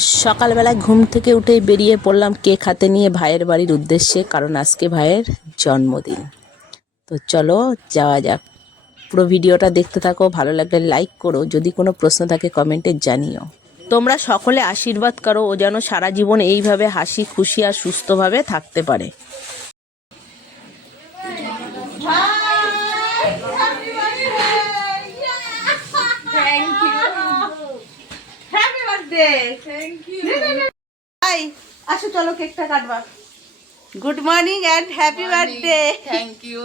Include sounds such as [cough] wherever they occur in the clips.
সকালবেলা ঘুম থেকে উঠে বেরিয়ে পড়লাম কেক হাতে নিয়ে ভাইয়ের বাড়ির উদ্দেশ্যে, কারণ আজকে ভাইয়ের জন্মদিন। তো চলো যাওয়া যাক। পুরো ভিডিওটা দেখতে থাকো, ভালো লাগলে লাইক করো, যদি কোনো প্রশ্ন থাকে কমেন্টে জানিও। তোমরা সকলে আশীর্বাদ করো, ও যেন সারা জীবন এইভাবে হাসি খুশি আর সুস্থভাবে থাকতে পারে। বার্থডে থ্যাংক ইউ হাই আসো চলো কেকটা কাটবা good morning and happy birthday thank you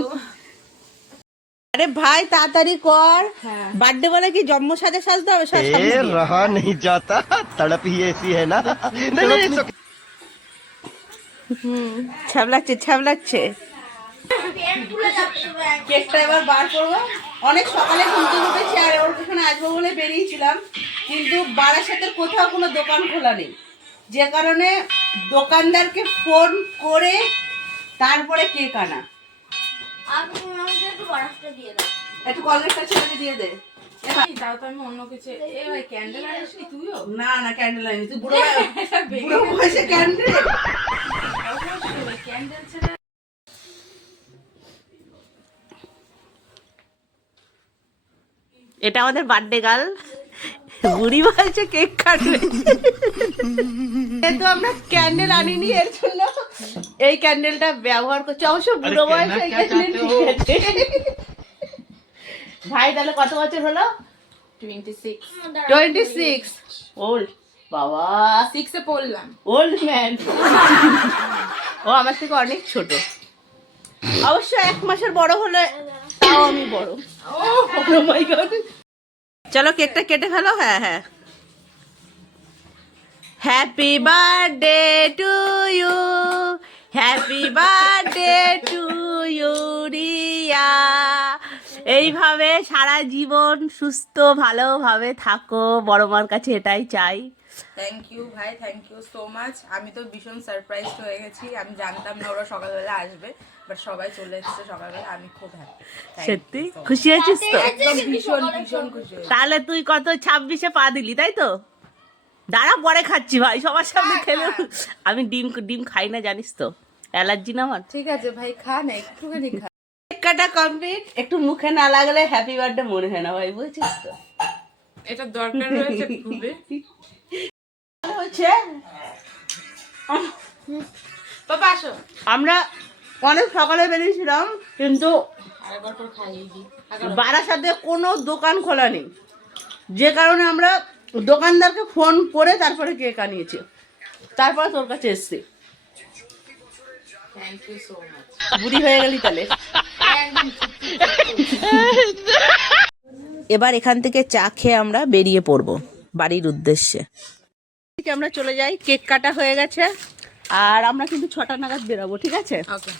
আরে ভাই তাড়াতাড়ি কর বার্থডে বলে কি জন্ম সাজে সাজতে হবে সব সামনে ए, দিয়ে। रहा नहीं जाता तड़प ही ऐसी है ना नहीं नहीं it's okay. ছ্যাবলাচ্ছে ছ্যাবলাচ্ছে কেকটা এবার বার করব। অনেক সকালে উঠেছি আর ওর আসব বলে বেরিয়েছিলাম। কিন্তু বারাসাতের কোথাও কোনো দোকান খোলা নেই। যে কারণে দোকানদারকে ফোন করে তারপরে কেক আনা। একটু বরফটা দিয়ে দে। তো আমি অন্য কিছু। ক্যান্ডেল আনিসনি তুইও? না না ক্যান্ডেল আনি তুই বুড়ো [laughs] বুড়ো বয়সে ক্যান্ডেল ক্যান্ডেল ছেড়ে এটা আমাদের বার্থডে গাল বুড়ি বয়সে কেক কাটবে। কিন্তু আমরা ক্যান্ডেল আনিনি এর জন্য এই ক্যান্ডেলটা ব্যবহার করছি। অবশ্য বুড়ো বয়সে এই candle ভাই তাহলে কত বছর হলো? Twenty six twenty six old বাবা সিক্সে পড়লাম। ওল্ড ম্যান ও আমার থেকে অনেক ছোট। অবশ্য এক মাসের বড় হলে তাও আমি বড়. চলো কেকটা কেটে ফেলো? হ্যাঁ হ্যাঁ। Happy birthday to you happy birthday to you Riya এইভাবে সারা জীবন সুস্থ ভালোভাবে থাকো। বড় মার কাছে এটাই চাই। থ্যাংক ইউ ভাই থ্যাংক ইউ সো মাচ আমি তো ভীষণ সারপ্রাইজ হয়ে গেছি। আমি জানতাম না ওরা সকালবেলা আসবে বাট সবাই চলে এসেছে সকালবেলা। আমি খুব হ্যাপি সত্যি? খুশি হয়েছিস তো? একদম ভীষণ ভীষণ খুশি তাহলে তুই কত ছাব্বিশে পা দিলি তাই তো? দাঁড়া পরে খাচ্ছি ভাই। সবার সামনে খেলে আমি ডিম ডিম খাই না জানিস তো? অ্যালার্জি না আমার? ঠিক আছে ভাই খা না একটুখানি খা। কাটা কমপ্লিট একটু মুখে না লাগলে হ্যাপি বার্থডে মনে হয় না ভাই বুঝছিস তো? এটা দরকার রয়েছে খুবই। হচ্ছে বাবা আসো। আমরা অনেক সকালে বেরিয়েছিলাম কিন্তু বারাসাতে কোনো দোকান খোলা নেই। যে কারণে আমরা দোকানদারকে ফোন করে তারপরে কেক আনিয়েছি। তারপরে তোর কাছে এসছি। বুড়ি হয়ে গেলি তাহলে। এবার এখান থেকে চা খেয়ে আমরা বেরিয়ে পড়ব বাড়ির উদ্দেশ্যে। আমরা চলে যাই কেক কাটা হয়ে গেছে আর আমরা কিন্তু ছটা নাগাদ বেরাবো ঠিক আছে? ওকে